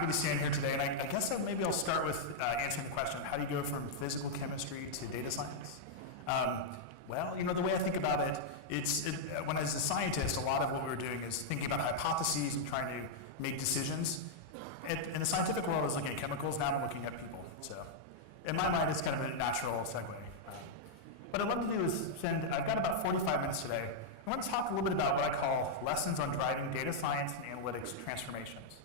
happy to stand here today, and I guess maybe I'll start with answering the question, how do you go from physical chemistry to data science? Well, the way I think about it, when as a scientist, a lot of what we were doing is thinking about hypotheses and trying to make decisions. In the scientific world, I was looking at chemicals, now I'm looking at people. So in my mind, it's kind of a natural segue. What I'd love to do is I've got about 45 minutes today. I want to talk a little bit about what I call lessons on driving data science and analytics transformations.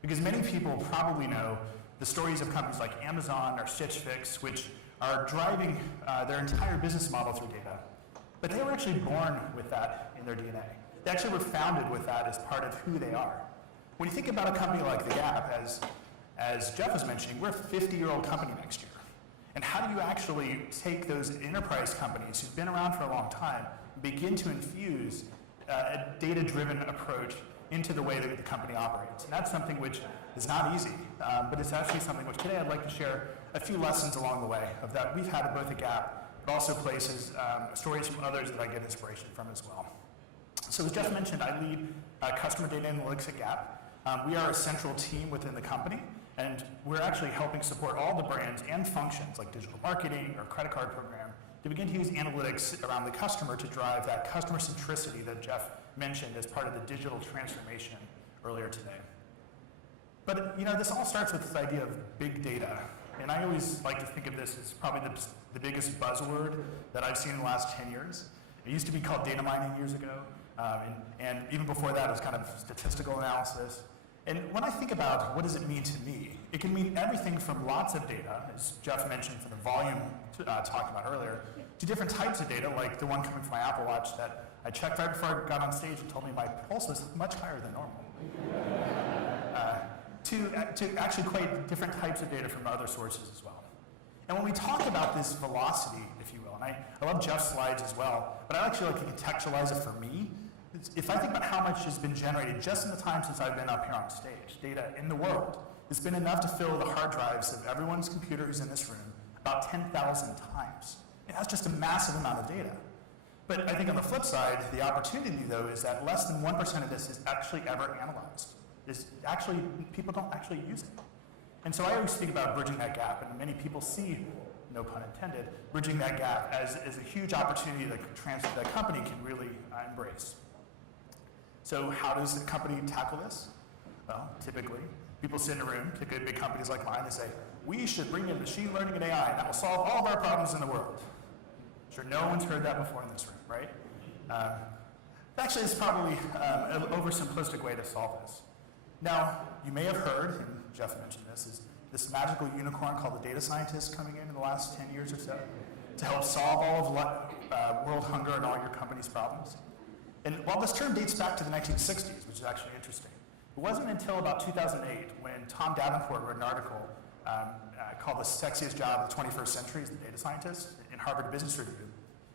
Because many people probably know the stories of companies like Amazon or Stitch Fix, which are driving their entire business model through data. But they were actually born with that in their DNA. They actually were founded with that as part of who they are. When you think about a company like The Gap, as Jeff was mentioning, we're a 50-year-old company next year. And how do you actually take those enterprise companies who've been around for a long time, begin to infuse a data-driven approach into the way that the company operates? And that's something which is not easy, but it's actually something which today I'd like to share a few lessons along the way of that we've had at both The Gap, but also places, stories from others that I get inspiration from as well. So as Jeff mentioned, I lead customer data analytics at Gap. We are a central team within the company, and we're actually helping support all the brands and functions like digital marketing or credit card program to begin to use analytics around the customer to drive that customer centricity that Jeff mentioned as part of the digital transformation earlier today. But this all starts with this idea of big data. And I always like to think of this as probably the biggest buzzword that I've seen in the last 10 years. It used to be called data mining years ago. And even before that, it was kind of statistical analysis. And when I think about what does it mean to me, it can mean everything from lots of data, as Jeff mentioned from the volume talked about earlier, to different types of data, like the one coming from my Apple Watch that I checked right before I got on stage and told me my pulse was much higher than normal. To actually quite different types of data from other sources as well. And when we talk about this velocity, if you will, and I love Jeff's slides as well, but I actually like to contextualize it for me. If I think about how much has been generated just in the time since I've been up here on stage, data in the world, it's been enough to fill the hard drives of everyone's computer who's in this room about 10,000 times. And that's just a massive amount of data. But I think on the flip side, the opportunity though is that less than 1% of this is actually ever analyzed. People don't actually use it. And so I always think about bridging that gap, and many people see, no pun intended, bridging that gap as a huge opportunity that the company can really embrace. So how does the company tackle this? Well, typically, people sit in a room, particularly big companies like mine, and say, we should bring in machine learning and AI, and that will solve all of our problems in the world. Sure, no one's heard that before in this room, right? Actually, it's probably an oversimplistic way to solve this. Now, you may have heard, and Jeff mentioned this, is this magical unicorn called the data scientist coming in the last 10 years or so to help solve all of world hunger and all your company's problems. And while this term dates back to the 1960s, which is actually interesting, it wasn't until about 2008 when Tom Davenport wrote an article called The Sexiest Job of the 21st Century as the Data Scientist in Harvard Business Review.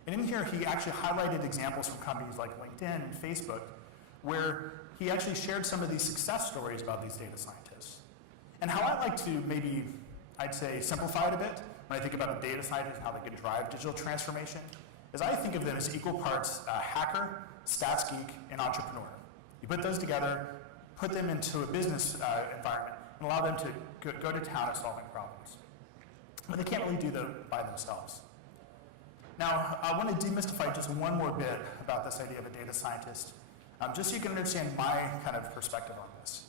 And in here, he actually highlighted examples from companies like LinkedIn and Facebook, where he actually shared some of these success stories about these data scientists. And how I like to maybe, I'd say, simplify it a bit when I think about a data scientist and how they can drive digital transformation, is I think of them as equal parts hacker, stats geek, and entrepreneur. You put those together, put them into a business environment, and allow them to go to town at solving problems. But they can't really do that by themselves. Now, I want to demystify just one more bit about this idea of a data scientist, just so you can understand my kind of perspective on this.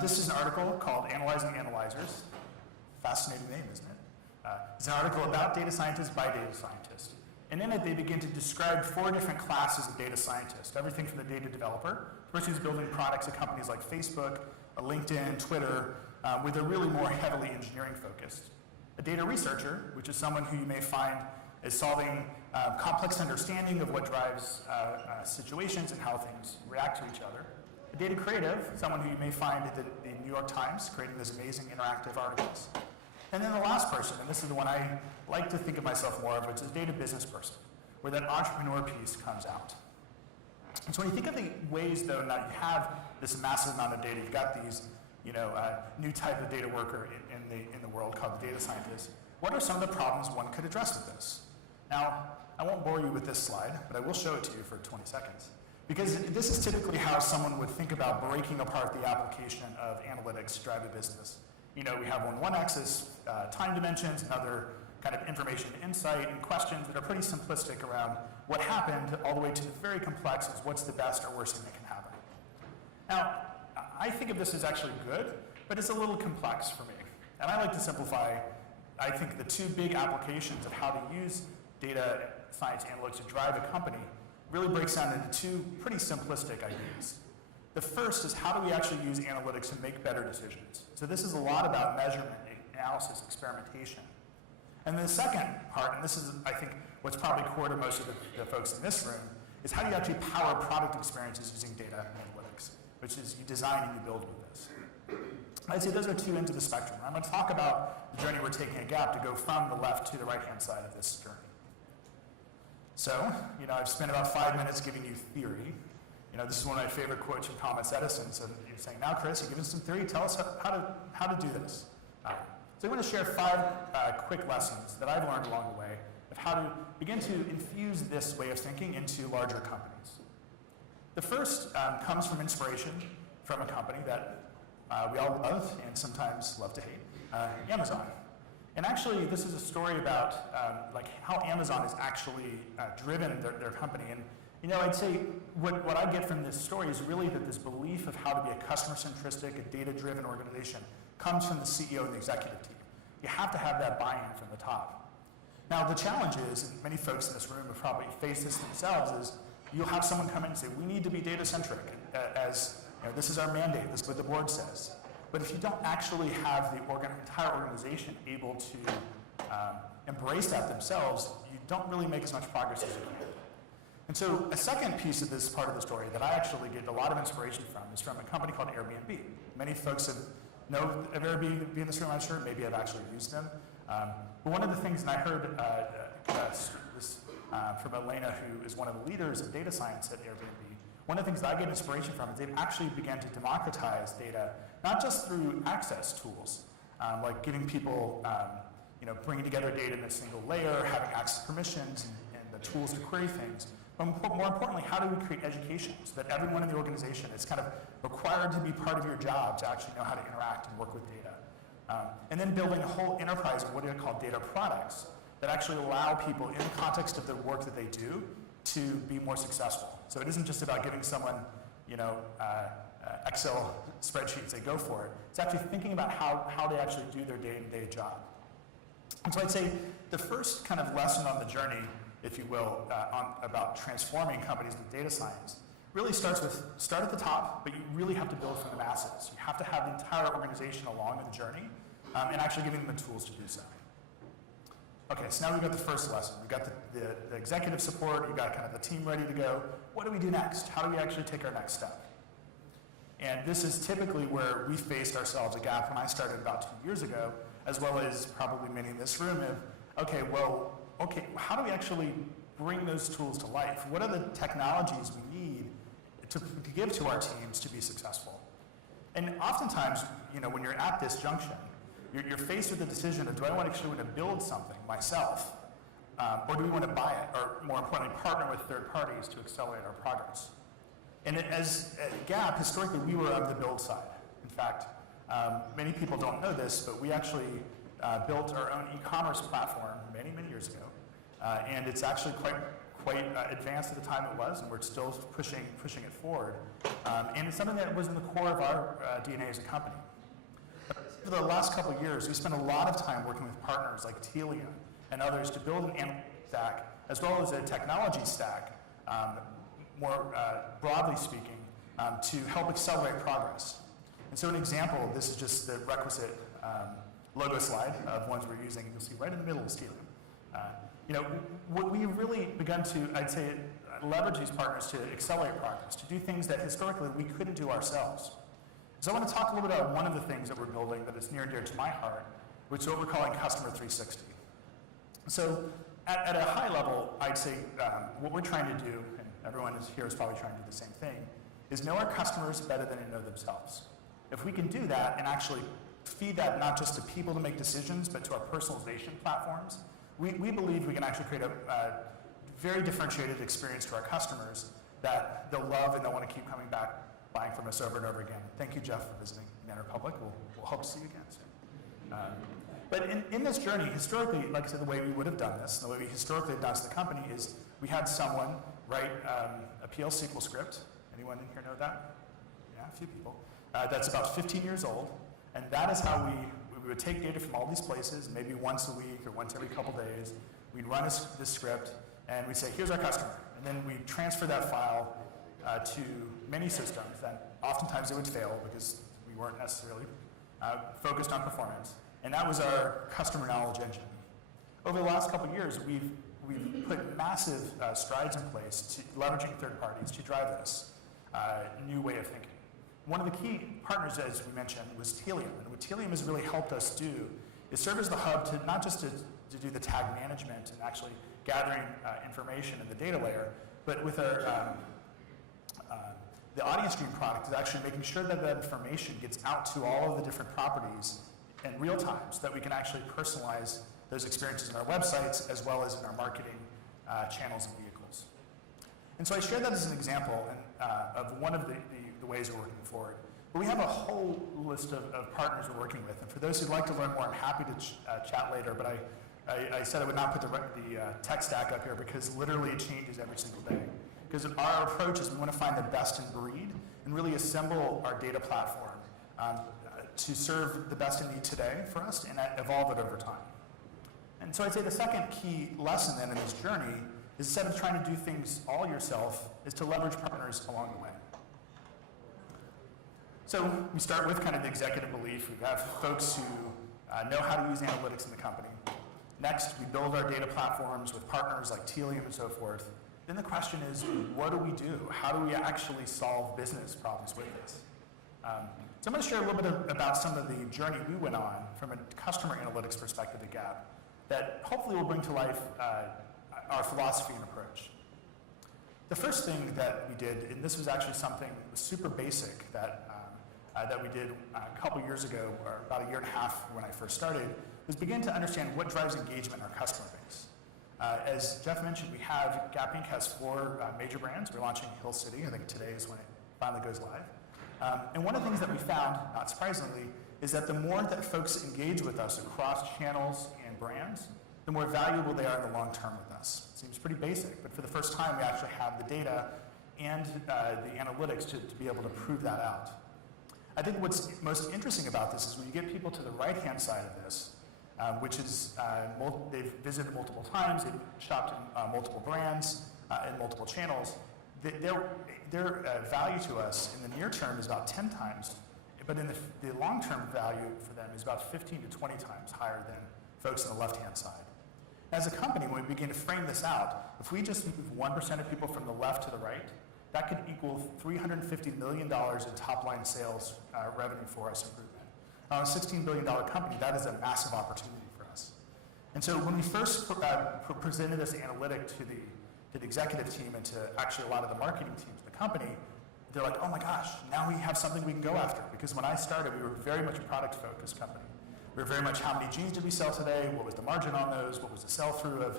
This is an article called Analyzing Analyzers. Fascinating name, isn't it? It's an article about data scientists by data scientists. And in it, they begin to describe 4 different classes of data scientists, everything from the data developer, the person who's building products at companies like Facebook, LinkedIn, Twitter, where they're really more heavily engineering focused. A data researcher, which is someone who you may find is solving complex understanding of what drives situations and how things react to each other. A data creative, someone who you may find at the New York Times, creating those amazing interactive articles. And then the last person, and this is the one I like to think of myself more of, which is a data business person, where that entrepreneur piece comes out. And so when you think of the ways, though, now you have this massive amount of data, you've got these, new type of data worker in the world called the data scientist. What are some of the problems one could address with this? Now, I won't bore you with this slide, but I will show it to you for 20 seconds. Because this is typically how someone would think about breaking apart the application of analytics to drive a business. You know, we have on one axis time dimensions, another kind of information insight and questions that are pretty simplistic around what happened, all the way to the very complex is what's the best or worst thing that can happen. Now, I think of this as actually good, but it's a little complex for me. And I like to simplify, I think, the two big applications of how to use data science analytics to drive a company really breaks down into two pretty simplistic ideas. The first is how do we actually use analytics to make better decisions? So this is a lot about measurement, analysis, experimentation. And the second part, and this is, I think, what's probably core to most of the folks in this room, is how do you actually power product experiences using data and analytics, which is you design and you build with this. I'd say those are two ends of the spectrum. I'm going to talk about the journey we're taking at Gap to go from the left to the right-hand side of this journey. So, you know, I've spent about 5 minutes giving you theory. You know, this is one of my favorite quotes from Thomas Edison. So you're saying, now, Chris, you've given some theory. Tell us how to do this. So I'm going to share 5 quick lessons that I've learned along the way of how to begin to infuse this way of thinking into larger companies. The first comes from inspiration from a company that we all love and sometimes love to hate, Amazon. And actually, this is a story about like how Amazon has actually driven their company. And you know, I'd say what I get from this story is really that this belief of how to be a customer-centristic, a data-driven organization comes from the CEO and the executive team. You have to have that buy-in from the top. Now, the challenge is, and many folks in this room have probably faced this themselves, is you'll have someone come in and say, we need to be data-centric, as you know, this is our mandate, this is what the board says. But if you don't actually have the entire organization able to embrace that themselves, you don't really make as much progress as you can. And so a second piece of this part of the story that I actually get a lot of inspiration from is from a company called Airbnb. Many folks know of Airbnb in this room, I'm sure. Maybe I've actually used them. But one of the things, and I heard this from Elena, who is one of the leaders of data science at Airbnb, one of the things that I get inspiration from is they've actually begun to democratize data, not just through access tools, like giving people, you know, bringing together data in a single layer, having access permissions, and the tools to query things. But more importantly, how do we create education so that everyone in the organization is kind of required to be part of your job to actually know how to interact and work with data? And then building a whole enterprise of what are called data products that actually allow people in the context of the work that they do to be more successful. So it isn't just about giving someone, you know, Excel spreadsheets, they go for it. It's actually thinking about how they actually do their day-to-day job. And so I'd say the first kind of lesson on the journey, if you will, about transforming companies with data science really start at the top, but you really have to build from the masses. You have to have the entire organization along in the journey and actually giving them the tools to do so. Okay, so now we've got the first lesson. We've got the executive support, you've got kind of the team ready to go. What do we do next? How do we actually take our next step? And this is typically where we faced ourselves a gap when I started about 2 years ago, as well as probably many in this room of, okay, how do we actually bring those tools to life? What are the technologies we need to give to our teams to be successful? And oftentimes, you know, when you're at this junction, you're faced with the decision of, do I actually want to build something myself, or do we want to buy it, or more importantly, partner with third parties to accelerate our progress? And as at Gap, historically, we were on the build side. In fact, many people don't know this, but we actually built our own e-commerce platform many, many years ago. And it's actually quite advanced at the time it was, and we're still pushing it forward. And it's something that was in the core of our DNA as a company. For the last couple of years, we spent a lot of time working with partners like Telia and others to build an analytics stack, as well as a technology stack, more broadly speaking, to help accelerate progress. And so an example, this is just the requisite logo slide of ones we're using. You'll see right in the middle is Telia. You know, we've really begun to, I'd say, leverage these partners to accelerate progress, to do things that historically we couldn't do ourselves. So I want to talk a little bit about one of the things that we're building that is near and dear to my heart, which is what we're calling Customer 360. So at a high level, I'd say what we're trying to do, and everyone here is probably trying to do the same thing, is know our customers better than they know themselves. If we can do that and actually feed that not just to people to make decisions, but to our personalization platforms, we believe we can actually create a very differentiated experience to our customers that they'll love and they'll want to keep coming back, buying from us over and over again. Thank you, Jeff, for visiting Banner Republic. We'll hope to see you again soon. But in this journey, historically, like I said, the way we would have done this, the way we historically have done this as the company is we had someone write a PL SQL script. Anyone in here know that? Yeah, a few people. That's about 15 years old, and that is how we would take data from all these places, maybe once a week or once every couple days. We'd run this script, and we'd say, here's our customer. And then we'd transfer that file to many systems that oftentimes it would fail because we weren't necessarily focused on performance. And that was our customer knowledge engine. Over the last couple of years, we've put massive strides in place to leveraging third parties to drive this new way of thinking. One of the key partners, as we mentioned, was Telium. And what Telium has really helped us do is serve as the hub to not just to do the tag management and actually gathering information in the data layer, but with our the audience stream product is actually making sure that that information gets out to all of the different properties in real time so that we can actually personalize those experiences in our websites as well as in our marketing channels and vehicles. And so I shared that as an example of one of the ways we're working forward. But we have a whole list of partners we're working with. And for those who'd like to learn more, I'm happy to chat later. But I said I would not put the tech stack up here because literally it changes every single day. Because our approach is we want to find the best in breed and really assemble our data platform to serve the best in need today for us and evolve it over time. And so I'd say the second key lesson then in this journey is instead of trying to do things all yourself, is to leverage partners along the way. So we start with kind of the executive belief. We have folks who know how to use analytics in the company. Next, we build our data platforms with partners like Telium and so forth. Then the question is, what do we do? How do we actually solve business problems with this? So I'm going to share a little bit about some of the journey we went on from a customer analytics perspective at Gap that hopefully will bring to life our philosophy and approach. The first thing that we did, and this was actually something super basic that we did a couple years ago, or about a year and a half when I first started, was begin to understand what drives engagement in our customer base. As Jeff mentioned, we have Gap Inc. has 4 major brands. We're launching Hill City. I think today is when it finally goes live. And one of the things that we found, not surprisingly, is that the more that folks engage with us across channels and brands, the more valuable they are in the long term with us. It seems pretty basic, but for the first time, we actually have the data and the analytics to be able to prove that out. I think what's most interesting about this is when you get people to the right-hand side of this, which is they've visited multiple times, they've shopped in multiple brands and multiple channels. Their value to us in the near term is about 10 times, but in the long-term value for them is about 15 to 20 times higher than folks on the left-hand side. As a company, when we begin to frame this out, if we just move 1% of people from the left to the right, that could equal $350 million in top-line sales revenue for us improvement. On a $16 billion company, that is a massive opportunity for us. And so when we first presented this analytic to the executive team and to actually a lot of the marketing teams of the company, they're like, oh my gosh, now we have something we can go after. Because when I started, we were very much a product-focused company. We were very much how many jeans did we sell today, what was the margin on those, what was the sell-through of ...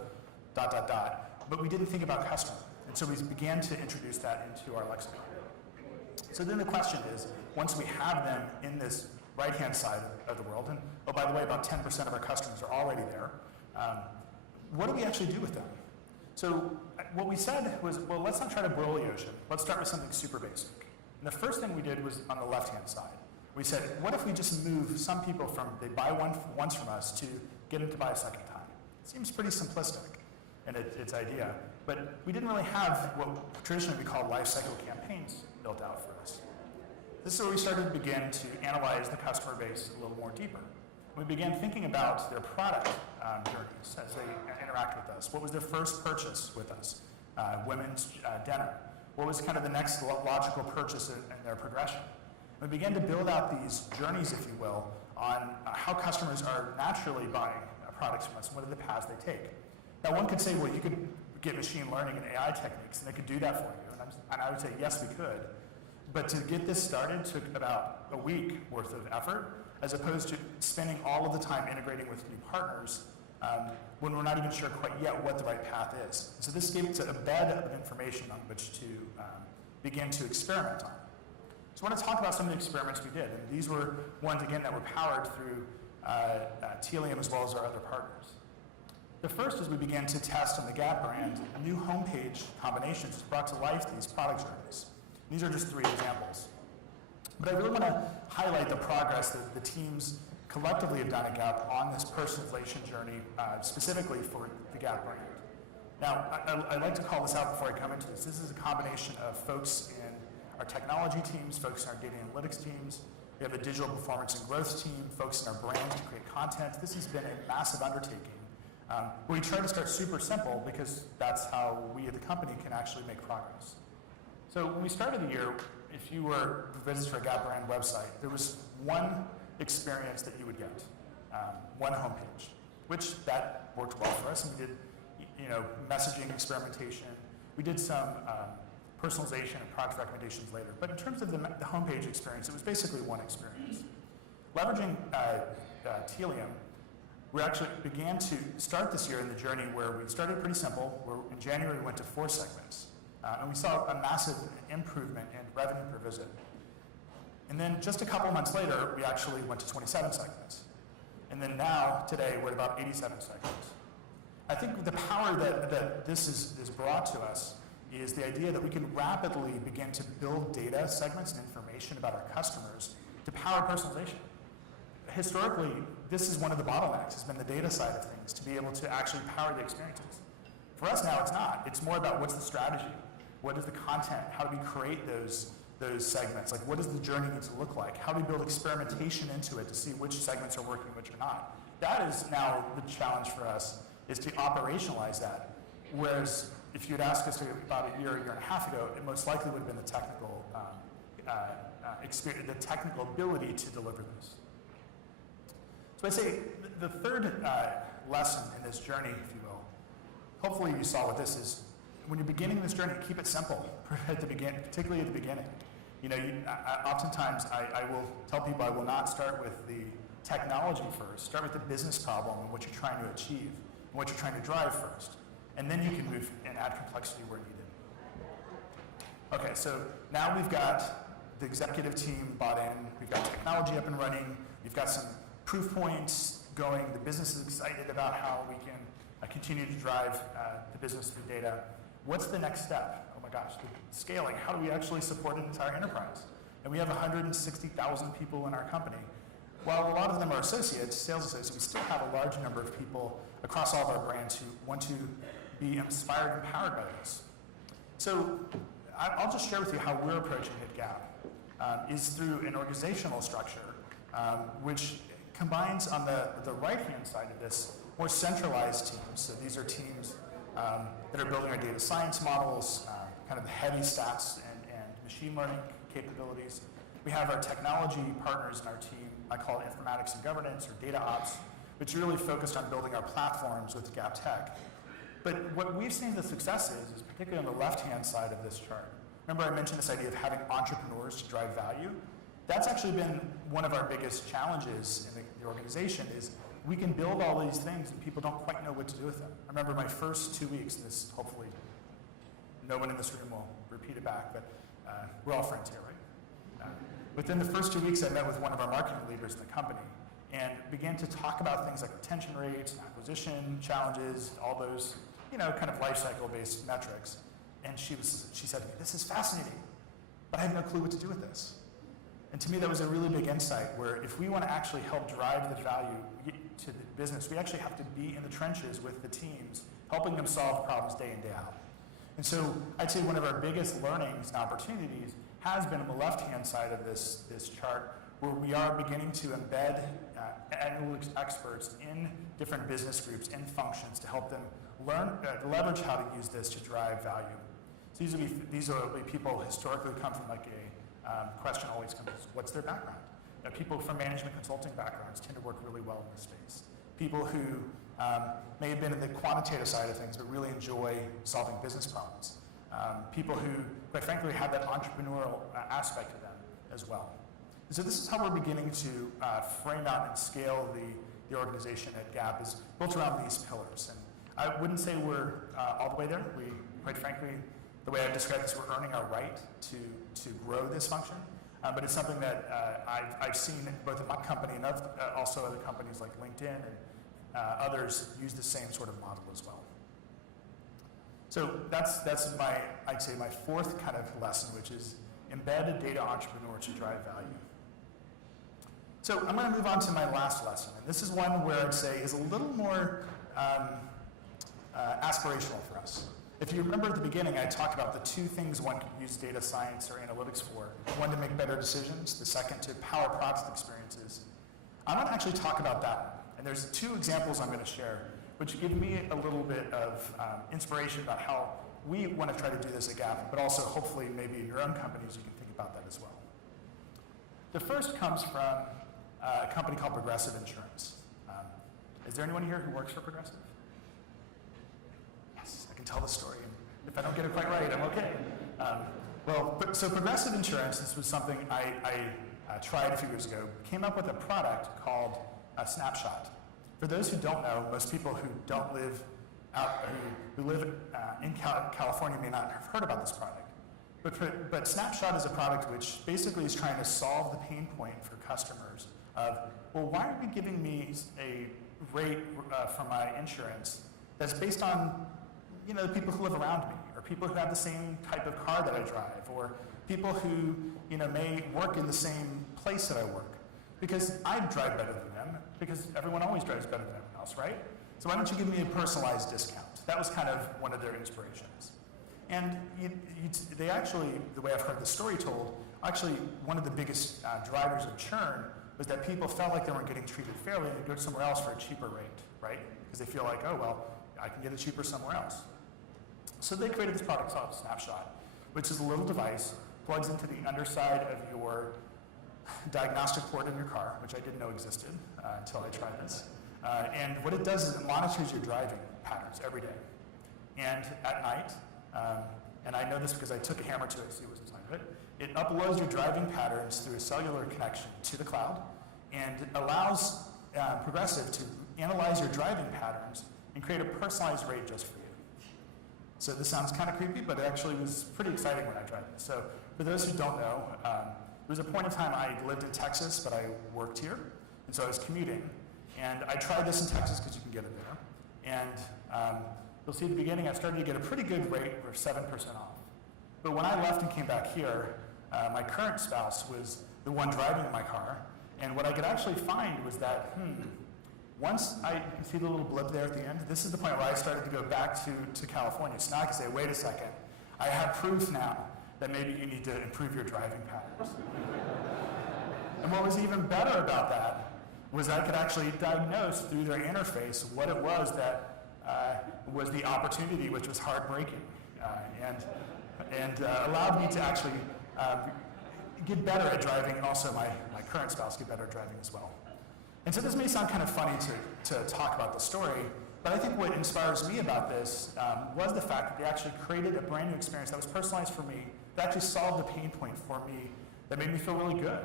But we didn't think about customer. And so we began to introduce that into our lexicon. So then the question is, once we have them in this right-hand side of the world, and oh, by the way, about 10% of our customers are already there, what do we actually do with them? So what we said was, well, let's not try to boil the ocean. Let's start with something super basic. And the first thing we did was on the left-hand side. We said, what if we just move some people from, they buy once from us to get them to buy a second time? It seems pretty simplistic in its idea, but we didn't really have what traditionally we call life cycle campaigns built out for us. This is where we started to begin to analyze the customer base a little more deeper. We began thinking about their product journeys as they interact with us. What was their first purchase with us? Women's denim. What was kind of the next logical purchase in their progression? We began to build out these journeys, if you will, on how customers are naturally buying products from us and what are the paths they take. Now, one could say, well, you could get machine learning and AI techniques, and they could do that for you. And I would say, yes, we could. But to get this started took about a week worth of effort, as opposed to spending all of the time integrating with new partners when we're not even sure quite yet what the right path is. So this gave us a bed of information on which to begin to experiment on. So I want to talk about some of the experiments we did, and these were ones, again, that were powered through Telium as well as our other partners. The first is we began to test on the Gap brand new homepage combinations brought to life these product journeys. These are just 3 examples. But I really want to highlight the progress that the teams collectively have done at Gap on this personalization journey, specifically for the Gap brand. Now, I'd like to call this out before I come into this. This is a combination of folks in our technology teams, folks in our data analytics teams. We have a digital performance and growth team, folks in our brand to create content. This has been a massive undertaking. We try to start super simple because that's how we at the company can actually make progress. So when we started the year, if you were a visitor to our Gap brand website, there was one experience that you would get, one homepage, which that worked well for us. And we did, messaging experimentation. We did some personalization and product recommendations later. But in terms of the homepage experience, it was basically one experience. Leveraging Telium, we actually began to start this year in the journey where we started pretty simple. Where in January, we went to 4 segments. And we saw a massive improvement in revenue per visit. And then just a couple months later, we actually went to 27 segments. And then now, today, we're at about 87 segments. I think the power that this is brought to us is the idea that we can rapidly begin to build data, segments, and information about our customers to power personalization. Historically, this is one of the bottlenecks, has been the data side of things, to be able to actually power the experiences. For us now, it's not. It's more about what's the strategy, what is the content, how do we create those segments, like what does the journey need to look like, how do we build experimentation into it to see which segments are working, which are not. That is now the challenge for us, is to operationalize that. Whereas if you'd asked us about a year and a half ago, it most likely would have been the technical experience, the technical ability to deliver this. So I'd say the third lesson in this journey, if you will, hopefully you saw what this is. When you're beginning this journey, keep it simple at the beginning, particularly at the beginning. Oftentimes I will tell people I will not start with the technology first. Start with the business problem and what you're trying to achieve and what you're trying to drive first. And then you can move and add complexity where needed. Okay, so now we've got the executive team bought in, we've got technology up and running, we've got some proof points going, the business is excited about how we can continue to drive the business through data. What's the next step? Oh my gosh, the scaling. How do we actually support an entire enterprise? And we have 160,000 people in our company. While a lot of them are associates, sales associates, we still have a large number of people across all of our brands who want to be inspired and empowered by this. So I'll just share with you how we're approaching it Gap, is through an organizational structure, which combines on the right-hand side of this more centralized teams. So these are teams that are building our data science models, kind of the heavy stats and machine learning capabilities. We have our technology partners in our team, I call it informatics and governance or data ops, which is really focused on building our platforms with Gap Tech. But what we've seen the success is particularly on the left-hand side of this chart. Remember I mentioned this idea of having entrepreneurs to drive value? That's actually been one of our biggest challenges in the organization is we can build all these things and people don't quite know what to do with them. I remember my first 2 weeks, and this hopefully no one in this room will repeat it back, but we're all friends here, right? Within the first 2 weeks, I met with one of our marketing leaders in the company and began to talk about things like retention rates, acquisition challenges, all those, kind of life cycle based metrics. And she said to me, "This is fascinating, but I have no clue what to do with this." And to me, that was a really big insight where if we want to actually help drive the value to the business, we actually have to be in the trenches with the teams, helping them solve problems day in, day out. And so I'd say one of our biggest learnings and opportunities has been on the left-hand side of this chart, where we are beginning to embed analytics experts in different business groups, in functions, to help them leverage how to use this to drive value. So these are people historically who come from like a question always comes, what's their background? People from management consulting backgrounds tend to work really well in this space. People who may have been in the quantitative side of things but really enjoy solving business problems. People who, quite frankly, have that entrepreneurial aspect to them as well. And so this is how we're beginning to frame out and scale the organization at Gap is built around these pillars. And I wouldn't say we're all the way there. We, quite frankly, the way I've described this, we're earning our right to grow this function. But it's something that I've seen both in my company and also other companies like LinkedIn and others use the same sort of model as well. So that's my, I'd say, my fourth kind of lesson, which is embed a data entrepreneur to drive value. So I'm going to move on to my last lesson, and this is one where I'd say is a little more aspirational for us. If you remember at the beginning, I talked about the two things one could use data science or analytics for. One, to make better decisions. The second, to power product experiences. I'm going to actually talk about that. And there's two examples I'm going to share, which give me a little bit of inspiration about how we want to try to do this at Gap, but also hopefully maybe in your own companies you can think about that as well. The first comes from a company called Progressive Insurance. Is there anyone here who works for Progressive? Yes, I can tell the story. And if I don't get it quite right, I'm okay. So Progressive Insurance, this was something I tried a few years ago, came up with a product called Snapshot. For those who don't know, most people who don't live out, who live in California may not have heard about this product. But Snapshot is a product which basically is trying to solve the pain point for customers of, well, why are you giving me a rate for my insurance that's based on, you know, the people who live around me, or people who have the same type of car that I drive, or people who, you know, may work in the same place that I work. Because I drive better than them, because everyone always drives better than everyone else, right? So why don't you give me a personalized discount? That was kind of one of their inspirations. And they actually, the way I've heard the story told, actually one of the biggest drivers of churn was that people felt like they weren't getting treated fairly and they'd go somewhere else for a cheaper rate, right? Because they feel like, oh, well, I can get it cheaper somewhere else. So they created this product called Snapshot, which is a little device, plugs into the underside of your diagnostic port in your car, which I didn't know existed until I tried this. And what it does is it monitors your driving patterns every day. And at night, and I know this because I took a hammer to it to see what's inside of it, it uploads your driving patterns through a cellular connection to the cloud and allows Progressive to analyze your driving patterns and create a personalized rate just for you. So this sounds kind of creepy, but it actually was pretty exciting when I tried this. So for those who don't know, there was a point in time I lived in Texas, but I worked here, and so I was commuting. And I tried this in Texas because you can get it there. And you'll see at the beginning I started to get a pretty good rate for 7% off. But when I left and came back here, my current spouse was the one driving my car. And what I could actually find was that, once you can see the little blip there at the end, this is the point where I started to go back to California. So now I can say, wait a second, I have proof now that maybe you need to improve your driving patterns. And what was even better about that was I could actually diagnose through their interface what it was that was the opportunity, which was heartbreaking, and allowed me to actually get better at driving, and also my current spouse get better at driving as well. And so this may sound kind of funny to talk about the story, but I think what inspires me about this was the fact that they actually created a brand new experience that was personalized for me, that actually solved the pain point for me, that made me feel really good.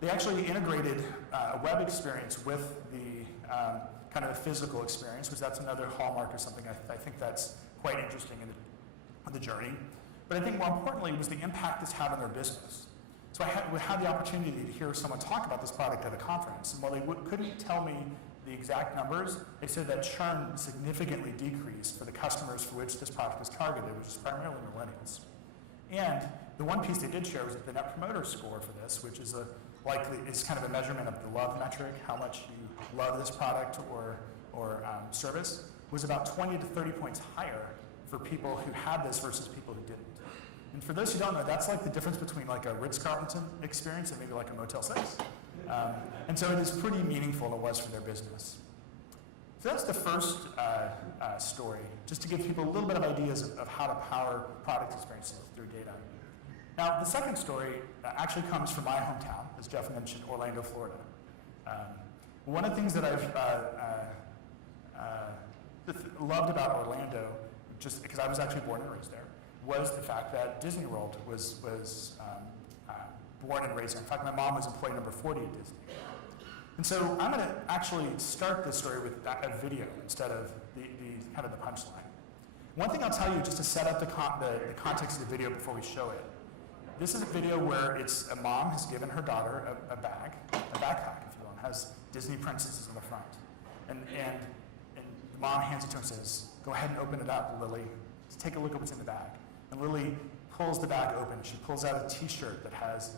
They actually integrated a web experience with the kind of a physical experience, which that's another hallmark or something I think that's quite interesting in the journey. But I think more importantly was the impact this had on their business. So we had the opportunity to hear someone talk about this product at a conference, and while they couldn't tell me the exact numbers, they said that churn significantly decreased for the customers for which this product was targeted, which is primarily millennials. And the one piece they did share was that the Net Promoter Score for this, which is is kind of a measurement of the love metric, how much you love this product or service, was about 20 to 30 points higher for people who had this versus people who didn't. And for those who don't know, that's like the difference between like a Ritz-Carlton experience and maybe like a Motel 6. And so it is pretty meaningful, and it was for their business. So that's the first story, just to give people a little bit of ideas of how to power product experiences through data. Now, the second story actually comes from my hometown, as Jeff mentioned, Orlando, Florida. One of the things that I've loved about Orlando, just because I was actually born and raised there, was the fact that Disney World was born and raised there. In fact, my mom was employee number 40 at Disney. And so I'm going to actually start this story with a video instead of the kind of the punchline. One thing I'll tell you just to set up the context of the video before we show it. This is a video where it's a mom has given her daughter a backpack, if you will, and has Disney princesses on the front. And the mom hands it to her and says, "Go ahead and open it up, Lily. Let's take a look at what's in the bag." And Lily pulls the bag open. She pulls out a T-shirt that has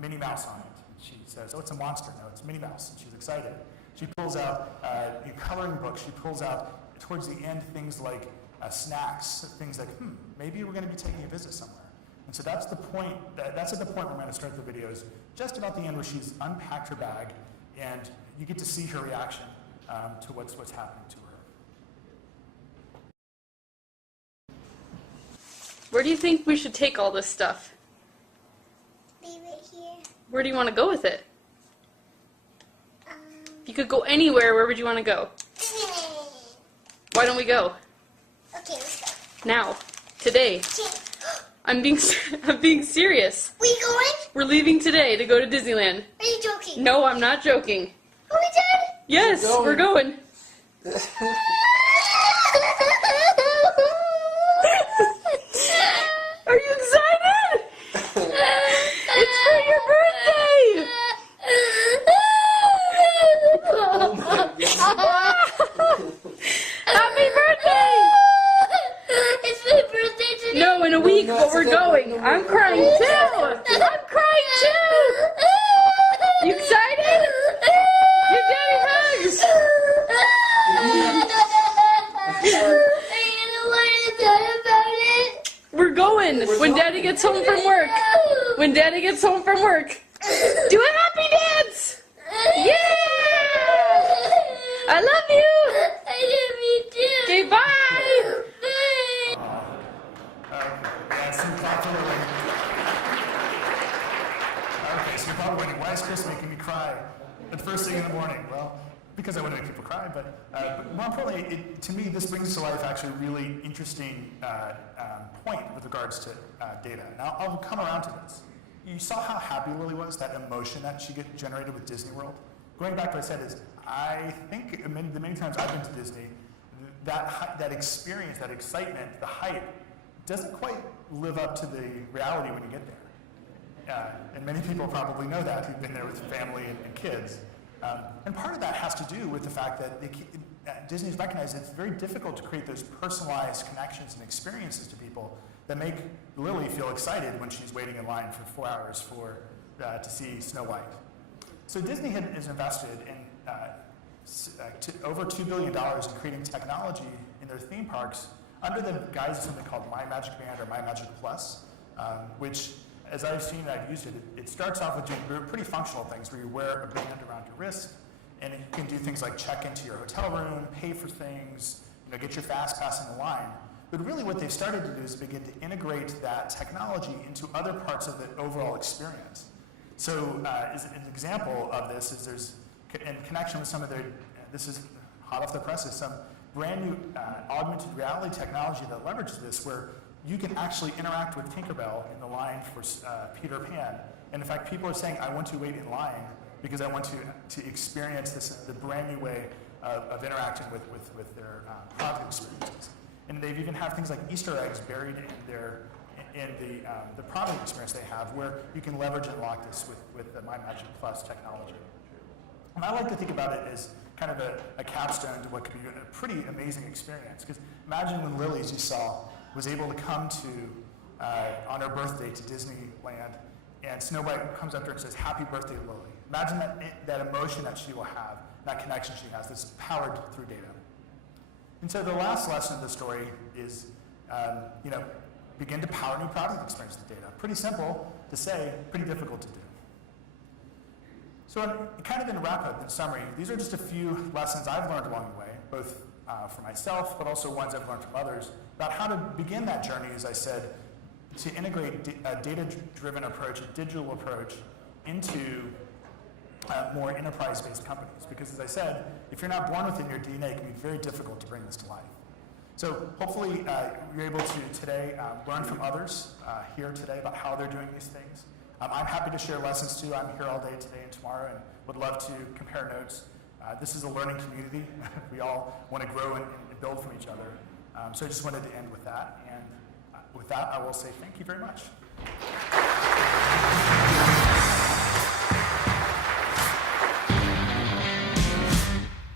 Minnie Mouse on it. She says, "Oh, it's a monster." "No, it's Minnie Mouse." And she's excited. She pulls out a coloring book. She pulls out, towards the end, things like snacks, things like, maybe we're going to be taking a visit somewhere. And so that's the point. That's at the point we're going to start the videos, just about the end where she's unpacked her bag, and you get to see her reaction to what's happening to her. Where do you think we should take all this stuff? Leave it here. Where do you want to go with it? If you could go anywhere, where would you want to go? Why don't we go? Okay, let's go. Now. Today. I'm being serious. We going? We're leaving today to go to Disneyland. Are you joking? No, I'm not joking. Are we done? Yes, we're going. Are you excited? It's for your birthday! Oh my God. Happy birthday! It's my birthday today. No, in a week, but we're going. I'm crying too! I'm crying too! You excited? Your daddy hugs! We're going when Daddy gets home from work. When Daddy gets home from work. Do a happy dance! Yeah! I love you! I love you too. Okay, bye! Yeah, some thoughtful Okay, so you're probably wondering, why is Chris making me cry at the first thing in the morning? Well, because I want to make people cry, but more importantly, to me, this brings to life actually a really interesting point with regards to data. Now, I'll come around to this. You saw how happy Lily was, that emotion that she generated with Disney World? Going back to what I said is, I think the many times I've been to Disney, that experience, that excitement, the hype, doesn't quite live up to the reality when you get there. And many people probably know that who've been there with family and kids. And part of that has to do with the fact that Disney's recognized it's very difficult to create those personalized connections and experiences to people that make Lily feel excited when she's waiting in line for 4 hours to see Snow White. So Disney has invested in over $2 billion in creating technology in their theme parks under the guise of something called My Magic Band or My Magic Plus, which, as I've seen and I've used it, it starts off with doing pretty functional things where you wear a band around your wrist, and you can do things like check into your hotel room, pay for things, get your fast pass in the line. But really what they've started to do is begin to integrate that technology into other parts of the overall experience. So as an example of this is there's, in connection with some of their, this is hot off the presses, some brand new augmented reality technology that leverages this, where you can actually interact with Tinkerbell in the line for Peter Pan. And in fact, people are saying, I want to wait in line because I want to experience the brand new way of interacting with their product experiences. And they even have things like Easter eggs buried in the product experience they have, where you can leverage and lock this with the My Magic Plus technology. And I like to think about it as kind of a capstone to what could be a pretty amazing experience. Because imagine when Lily, as you saw, was able to come to, on her birthday, to Disneyland, and Snow White comes up to her and says, "Happy birthday, Lily." Imagine that emotion that she will have, that connection she has, that's powered through data. And so the last lesson of the story is, begin to power new product experience with data. Pretty simple to say, pretty difficult to do. So in wrap-up, in summary, these are just a few lessons I've learned along the way, both for myself, but also ones I've learned from others, about how to begin that journey, as I said, to integrate a data-driven approach, a digital approach, into more enterprise-based companies. Because as I said, if you're not born within your DNA, it can be very difficult to bring this to life. So hopefully you're able to today learn from others here today about how they're doing these things. I'm happy to share lessons too. I'm here all day today and tomorrow and would love to compare notes. This is a learning community. We all want to grow and build from each other. So I just wanted to end with that. And with that, I will say thank you very much.